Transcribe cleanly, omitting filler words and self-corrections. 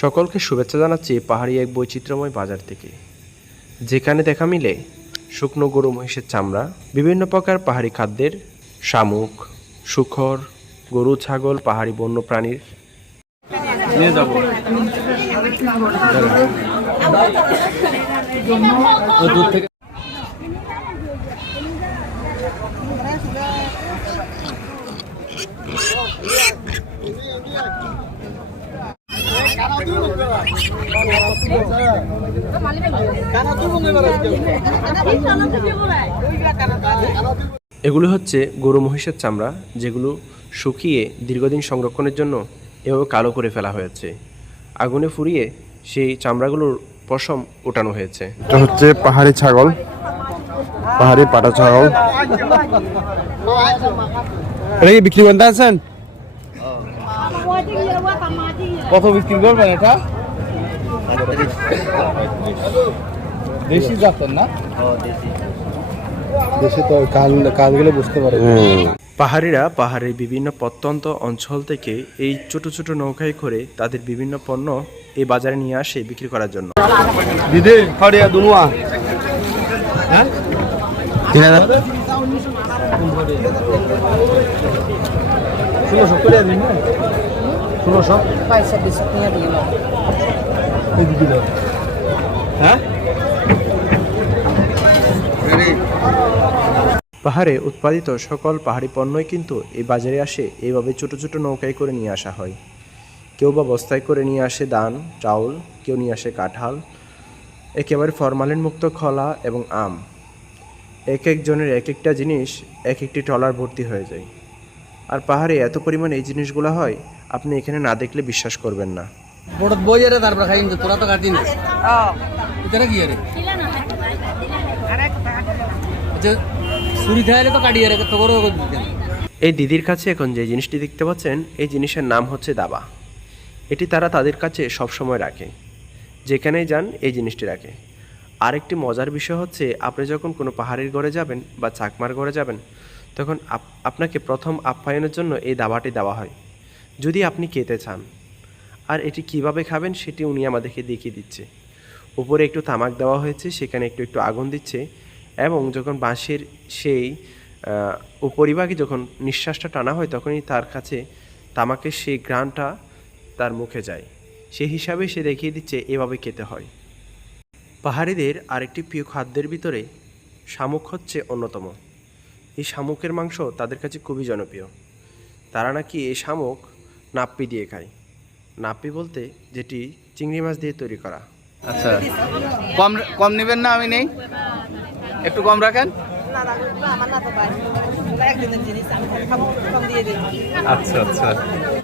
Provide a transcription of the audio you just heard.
সকলকে শুভেচ্ছা জানাচ্ছি পাহাড়ি এক বৈচিত্র্যময় বাজার থেকে, যেখানে দেখা মিলে শুকনো গরু মহিষের চামড়া, বিভিন্ন প্রকার পাহাড়ি খাদ্যের, শামুক, শূকর, গরু, ছাগল, পাহাড়ি বন্য প্রাণীর নিয়ে যাব। দূর থেকে এগুলো হচ্ছে গরু মহিষের চামড়া, যেগুলো শুকিয়ে দীর্ঘদিন সংরক্ষণের জন্য এভাবে কালো করে ফেলা হয়েছে। আগুনে পুড়িয়ে সেই চামড়াগুলোর পশম ওঠানো হয়েছে। এটা হচ্ছে পাহাড়ি ছাগল, পাহাড়ি পাটা ছাগল। এটা কি বিক্রি করতে আছেন? কত বিক্রি করবেন এটা? দেশি জাতের না? দেশি তো কানগুলো বুঝতে পারে। পাহাড়িরা পাহাড়ের বিভিন্ন প্রত্যন্ত অঞ্চল থেকে এই ছোট ছোট নৌকায় করে তাদের বিভিন্ন পণ্য এই বাজারে নিয়ে আসে বিক্রি করার জন্য। দিদি ফাড়িয়া দুনুয়া হ্যাঁ 3000 1600 করে দিন না 1600 পয়সা বেশি নিয়ে দিই না এই দিদি হ্যাঁ। পাহাড়ে উৎপাদিত সকল পাহাড়ি পণ্যই কিন্তু এই বাজারে আসে এইভাবে ছোট ছোট নৌকায় করে নিয়ে আসা হয়। কেউ বা বস্তায় করে নিয়ে আসে ধান, চাউল, কেউ নিয়ে আসে কাঁঠাল, একেবারে ফরমালিন মুক্ত খলা এবং আম। এক একজনের এক একটা জিনিস এক একটি ট্রলার ভর্তি হয়ে যায়। আর পাহাড়ে এত পরিমাণে এই জিনিসগুলো হয়, আপনি এখানে না দেখলে বিশ্বাস করবেন না। বড় বই আরে তারপর খাইন তোরা তো কাটিন এটা কি আরে আচ্ছা সুরি খাইলে তো কাটি আরে তো করো। এই দিদির কাছে এখন যে জিনিসটি দেখতে পাচ্ছেন, এই জিনিসের নাম হচ্ছে দাবা। এটি তারা তাদের কাছে সবসময় রাখে, যেখানেই যান এই জিনিসটি রাখে। আরেকটি মজার বিষয় হচ্ছে, আপনি যখন কোনো পাহাড়ির ঘরে যাবেন বা চাকমার ঘরে যাবেন, তখন আপনাকে প্রথম আপ্যায়নের জন্য এই দাবাটি দেওয়া হয়, যদি আপনি খেতে চান। আর এটি কিভাবে খাবেন সেটি উনি আমাদেরকে দেখিয়ে দিচ্ছে। উপরে একটু তামাক দেওয়া হয়েছে, সেখানে একটু একটু আগুন দিচ্ছে, এবং যখন বাঁশের সেই উপরিভাগে যখন নিঃশ্বাসটা টানা হয়, তখনই তার কাছে তামাকের সেই ঘ্রাণটা তার মুখে যায়। সেই হিসাবে সে দেখিয়ে দিচ্ছে এভাবে খেতে হয়। পাহাড়িদের আরেকটি প্রিয় খাদ্যের ভিতরে শামুক হচ্ছে অন্যতম। এই শামুকের মাংস তাদের কাছে খুবই জনপ্রিয়। তারা নাকি এই শামুক নাপ্পি দিয়ে খায়। নাপ্পি বলতে যেটি চিংড়ি মাছ দিয়ে তৈরি করা। আচ্ছা কম কম নেবেন না? আমি নেই, একটু কম রাখেন। আমার না তো পাই একদিনের জিনিস আমি খাবো, কম দিয়ে দিই। আচ্ছা আচ্ছা।